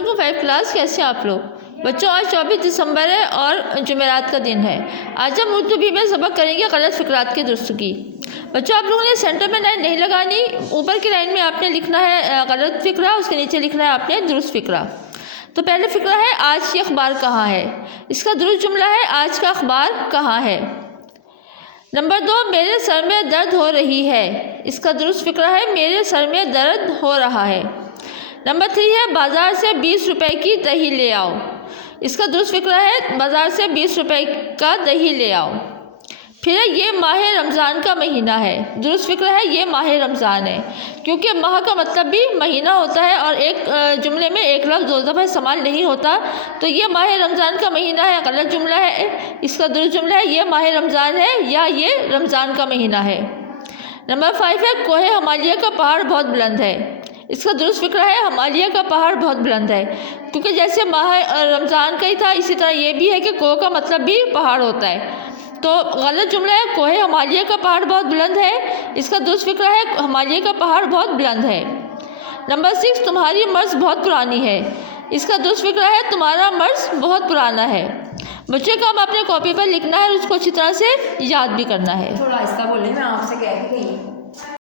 علیکم 5 کلاس، کیسے ہیں آپ لوگ بچوں؟ آج 24 دسمبر ہے اور جمعرات کا دن ہے۔ آج ہم اردو بھی میں سبق کریں گے غلط فکرات کی درستگی۔ بچوں آپ لوگوں نے سینٹر میں لائن نہیں لگانی، اوپر کی لائن میں آپ نے لکھنا ہے غلط فکرہ، اس کے نیچے لکھنا ہے آپ نے درست فکرہ۔ تو پہلے فکرہ ہے آج کی اخبار کہاں ہے، اس کا درست جملہ ہے آج کا اخبار کہاں ہے۔ نمبر 2، میرے سر میں درد ہو رہی ہے، اس کا درست فکرہ ہے میرے سر میں درد ہو رہا ہے۔ نمبر 3 ہے بازار سے 20 روپے کی دہی لے آؤ، اس کا درست فکرہ ہے بازار سے 20 روپے کا دہی لے آؤ۔ پھر یہ ماہ رمضان کا مہینہ ہے، درست فکرہ ہے یہ ماہ رمضان ہے، کیونکہ ماہ کا مطلب بھی مہینہ ہوتا ہے اور ایک جملے میں ایک لفظ 2 دفعہ استعمال نہیں ہوتا، تو یہ ماہ رمضان کا مہینہ ہے غلط جملہ ہے، اس کا درست جملہ ہے یہ ماہ رمضان ہے یا یہ رمضان کا مہینہ ہے۔ نمبر 5 ہے کوہ ہمالیہ کا پہاڑ بہت بلند ہے، اس کا درست فکرہ ہے ہمالیہ کا پہاڑ بہت بلند ہے، کیونکہ جیسے ماہ رمضان کا ہی تھا اسی طرح یہ بھی ہے کہ کوہ کا مطلب بھی پہاڑ ہوتا ہے، تو غلط جملہ ہے کوہ ہمالیہ کا پہاڑ بہت بلند ہے، اس کا درست فکرہ ہے ہمالیہ کا پہاڑ بہت بلند ہے۔ نمبر 6 تمہاری مرض بہت پرانی ہے، اس کا درست فکرہ ہے تمہارا مرض بہت پرانا ہے۔ بچے کا ہم اپنے کاپی پر لکھنا ہے اور اس کو اچھی طرح سے یاد بھی کرنا ہے۔ تھوڑا آہستہ بولیں، میں آپ سے کہہ رہی ہوں۔